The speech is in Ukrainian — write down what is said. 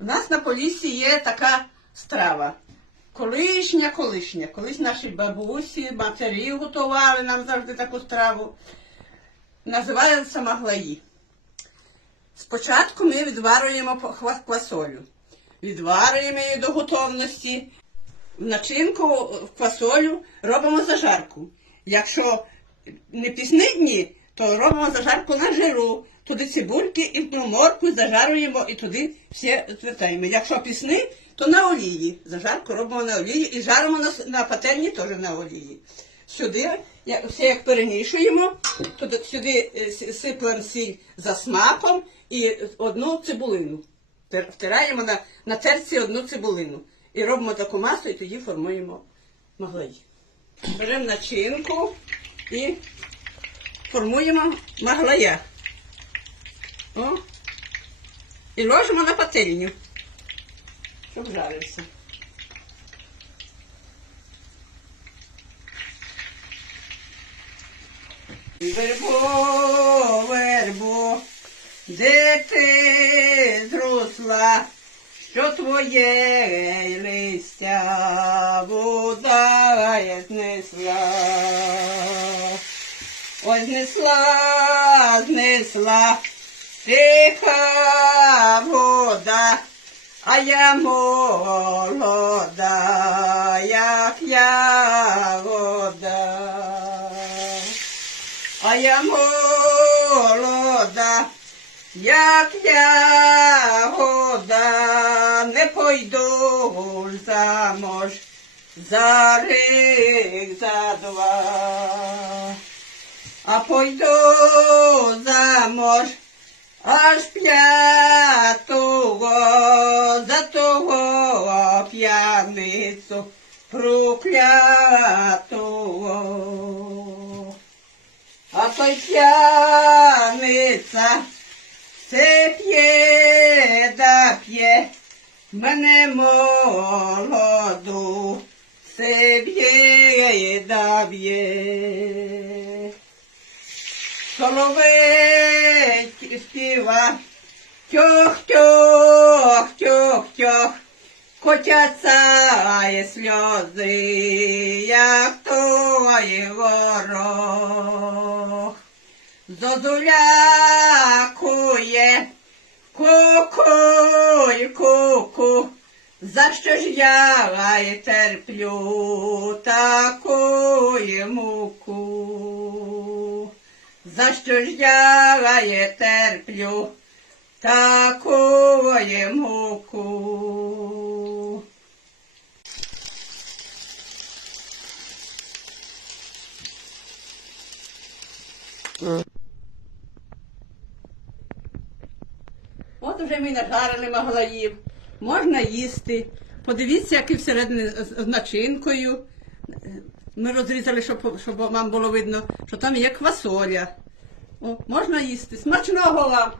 У нас на Поліссі є така страва. Колишня, колишня. Колись наші бабусі, матері готували нам завжди таку страву. Називається маглаї. Спочатку ми відварюємо квасолю. Відварюємо її до готовності. В начинку в квасолю робимо зажарку. Якщо не пісні дні, то робимо зажарку на жиру. Туди цибульки і морку зажарюємо і туди все звертаємо. Якщо пісни, то на олії. Зажарку робимо на олії і жаримо на, на пательні теж на олії. Сюди я- все як перемішуємо, туди, сюди е, сиплемо сіль за смаком і одну цибулину. Втираємо на, на терці одну цибулину. І робимо таку масу, і тоді формуємо маглаї. Беремо начинку і формуємо маглая. О. І ложимо на пательню, щоб жарився. Вербо, вербо, де ти зросла, що твоє листя вода знесла. Знесла, знесла, тиха вода, а я молода, як я вода. А я молода, як ягода, не пойду замуж за рік, за два, а пойду замуж аж п'ятого, за того п'яницю проклятого. А той п'яниця все п'є да п'є, мене молоду, все б'є да б'є. Соловей співа, тьох, тьох, тьох, тьох, котяться і сльози, як той ворог. Зозуля кує, кукуй, куку, за що ж я терплю таку муку? За що ж я й терплю таку муку? От уже ми нажарили маглаїв. Можна їсти. Подивіться, який всередині з начинкою. Ми розрізали, щоб, щоб вам було видно, що там є квасоля. О, можна їсти. Смачного вам!